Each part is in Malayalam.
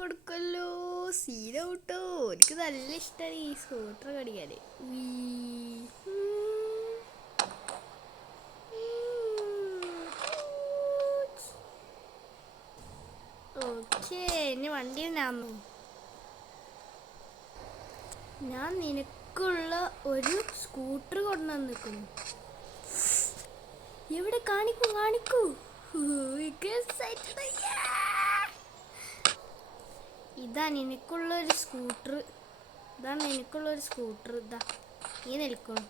കൊടുക്കല്ലോ. സീന വിട്ടോ. എനിക്ക് നല്ല ഇഷ്ടമാണ് ഈ സ്കൂട്ടർ കടിക്കാൻ. ഓക്കേ, ഇനി വണ്ടിയിൽ ഞാൻ നിനക്കുള്ള ഒരു സ്കൂട്ടർ കൊണ്ടുവന്ന് നിൽക്കുന്നു. എവിടെ? കാണിക്കൂ. ഇതാണ് എനിക്കുള്ളൊരു സ്കൂട്ടർ. ഇതാ ഈ നിൽക്കണം.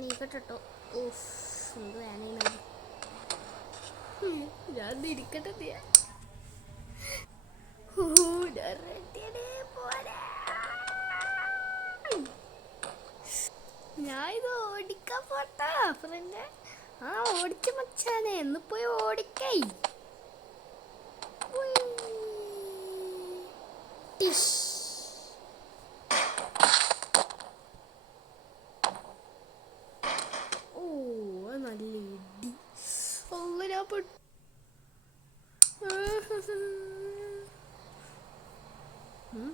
നീക്കട്ടോ. ഓഫ്, എന്ത് വേണേലും ഞാൻ ഇരിക്കട്ടെ. ഞാൻ ഇത് ഓടിക്കാൻ പോട്ടാ ഫ്രണ്ട്. ഓടിച്ച മച്ചാനെ, എന്ന് പോയി ഓടിക്കേ. നല്ല ഇടി.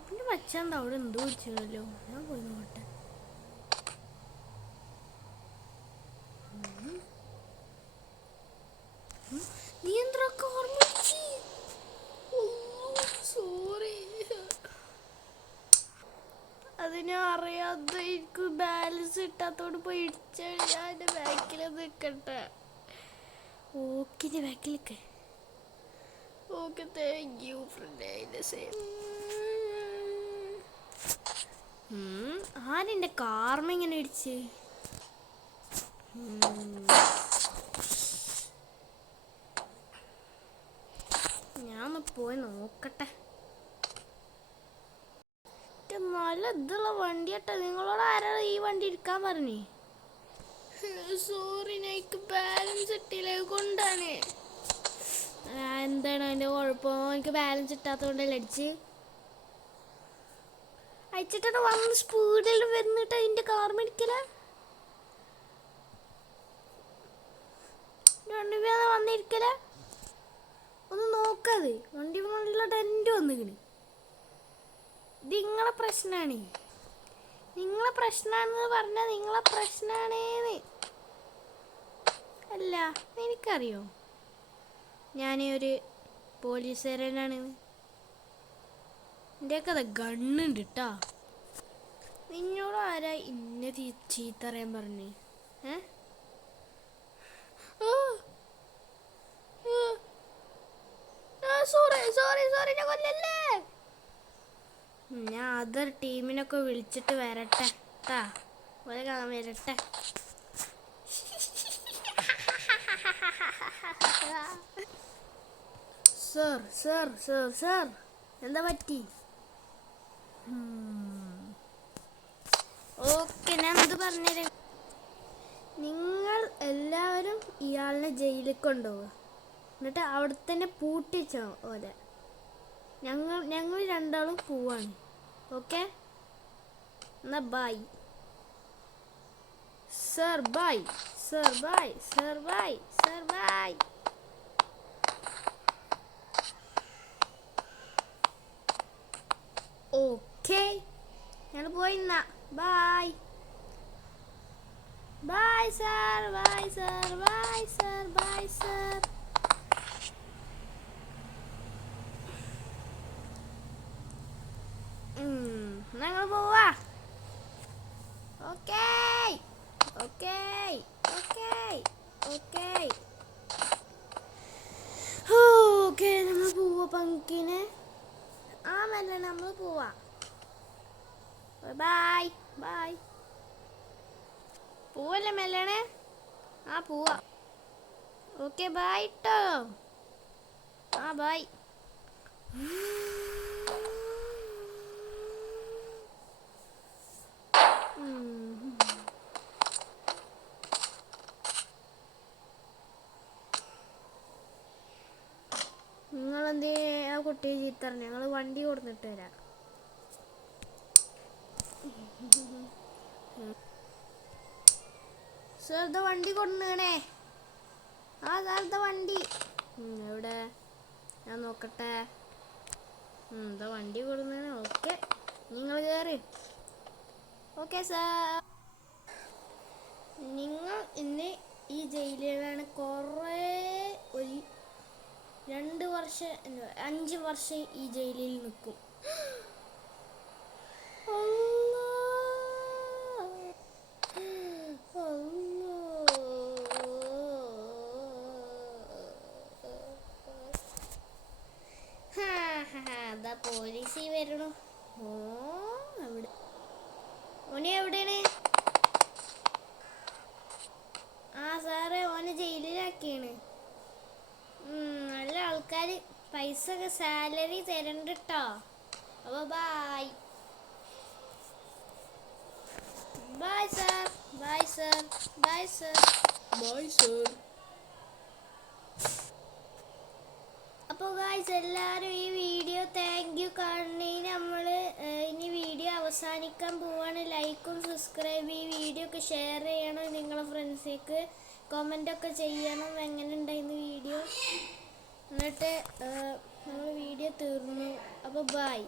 പിന്നെ മച്ചാണ്ട് അവിടെ എന്തോ വെച്ചല്ലോ. ഞാൻ പോയി നോട്ടെ. നിയന്ത്രണമൊക്കെ ഓർമ്മിച്ച്. സോറി, അതിനെ അറിയാതെ എനിക്ക് ബാലൻസ് കിട്ടാത്തോട് പോയി ഇടിച്ച. ഞാൻ എൻ്റെ ബാക്കിൽ നിൽക്കട്ടെ. ഓക്കെ, എൻ്റെ ബാക്കിലേക്ക്. Okay, thank you friend. ആരെൻ്റെ കാർമ ഇങ്ങനെ ഇടിച്ച്? ഞാനൊന്ന് പോയി നോക്കട്ടെ. നല്ല ഇതുള്ള വണ്ടിയാട്ടെ. നിങ്ങളോട് ആരാ ഈ വണ്ടി എടുക്കാൻ പറഞ്ഞേ? സോറി, എനിക്ക് ബാലൻസ് കിട്ടിയില്ല കൊണ്ടാണ്. എന്താണ് അതിൻ്റെ കുഴപ്പം? എനിക്ക് ബാലൻസ് കിട്ടാത്തതുകൊണ്ടല്ലേ അടിച്ച്. അയച്ചിട്ട് വന്ന് സ്പീഡിൽ വരുന്നിട്ട് അതിൻ്റെ കാർ മേടിക്കല. വണ്ടി വന്നിരിക്കല. ഒന്ന് നോക്കാത്. വണ്ടി നല്ല ടെൻറ്റ് വന്നിക്കണ്. ഇത് നിങ്ങളെ പ്രശ്നമാണെന്ന് പറഞ്ഞാൽ നിങ്ങളെ പ്രശ്നമാണേന്ന്. അല്ല, എനിക്കറിയോ ഞാനൊരു പോലീസുകാരനാണ്. എൻ്റെ കഥ ഗണ്ണുണ്ട് കേട്ടോ. നിന്നോട് ആരാ ഇന്നെ ചീത്തറിയാൻ പറഞ്ഞേ? ഞാൻ അതർ ടീമിനൊക്കെ വിളിച്ചിട്ട് വരട്ടെ. വരട്ടെ. സർ എന്താ പറ്റി? ഓക്കെ, ഞാൻ എന്ത് പറഞ്ഞുതരാം. നിങ്ങൾ എല്ലാവരും ഇയാളിനെ ജയിലിൽ കൊണ്ടുപോവുക. എന്നിട്ട് അവിടെ തന്നെ പൂട്ടിച്ച പോലെ ഞങ്ങൾ രണ്ടാളും പോവാണ്. ഓക്കെ, എന്നാ ബൈ സർ. ബൈ. ഓക്കെ, ഞങ്ങൾ പോയി. എന്നാ ബൈ സർ. ഞങ്ങൾ പോവാ. ഓക്കെ, നമ്മൾ പോവാ പങ്കിന്. മെല്ലെ നമ്മൾ പോവാ. ബൈ. പോവല്ലേ മെല്ലണേ? പോവാ. ഓക്കെ, ബൈ ട്ടോ. ബൈ. നിങ്ങളെന്തേ ആ കുട്ടിയെ ചീത്തറ. ഞങ്ങൾ വണ്ടി കൊടുത്തിട്ട് വരാം. സാറിന്റെ വണ്ടി കൊണ്ടുവന്നേ. ആ സാറിന്റെ വണ്ടി എവിടെ? ഞാൻ നോക്കട്ടെ. എന്താ വണ്ടി കൊടുന്നേ? ഓക്കെ, നിങ്ങൾ കയറി. Okay sir. നിങ്ങൾ ഇന്ന് ഈ ജയിലിലാണ് കുറേ ഒരു 2 വർഷം 5 വർഷം ഈ ജയിലിൽ നിൽക്കും. അതാ പോലീസ് വരണു. ഓ എവിടെ? ഓനെ എവിടെയാണ്? ആ സാറേ, ഓനെ ജയിലിലാക്കിയാണ്. നല്ല ആൾക്കാർ പൈസ ഒക്കെ സാലറി തരണ്ട കേട്ടോ. അപ്പോൾ bye. Bye sir. Bye sir. Bye sir. Bye sir. അപ്പോൾ ഗായ്സ്, എല്ലാവരും ഈ വീഡിയോ താങ്ക് യു കാണുന്നതിന് നമ്മൾ ഇനി വീഡിയോ അവസാനിക്കാൻ പോവാണ്. ലൈക്കും സബ്സ്ക്രൈബ്, ഈ വീഡിയോ ഒക്കെ ഷെയർ ചെയ്യണം. നിങ്ങളെ ഫ്രണ്ട്സിലേക്ക് കമൻ്റൊക്കെ ചെയ്യണം എങ്ങനെ ഉണ്ടായിരുന്നു വീഡിയോ. എന്നിട്ട് നമ്മൾ വീഡിയോ തീർന്നു. അപ്പോൾ ബായ്.